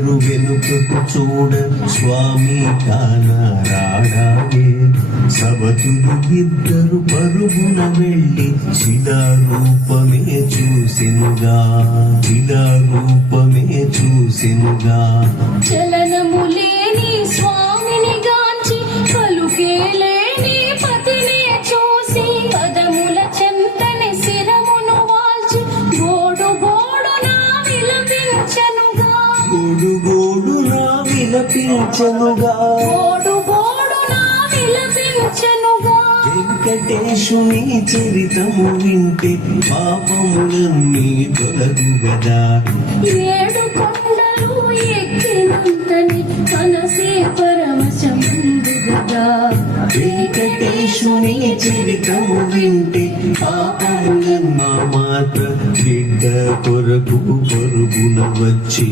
ఇద్దరు వెనుకకు చూడ స్వామి కానరాడాయే. సవతులు ఇద్దరు పరుగున వెళ్ళి శిలారూపమే చూసెనుగా, శిలారూపమే చూసెనుగా. చలనము లేని స్వామిని గాంచి పలుకే లేని పతినే చూసి పదముల చెంతని శిరమును వాల్చి గోడు గోడునా విలపించెనుగా, గోడు గోడునా విలపించెనుగా, గోడు గోడునా విలపించెనుగా. వెంకటేశుని చరితము వింటే పాపములన్నీ తొలగు గదా. ఏడు కొండలు ఎక్కినంతని మనసే పరవశమందు గదా. వెంకటేశుని చరితము వింటే పాపములన్నా మాత్ర బిడ్డ కొరకు పరుగున వచ్చి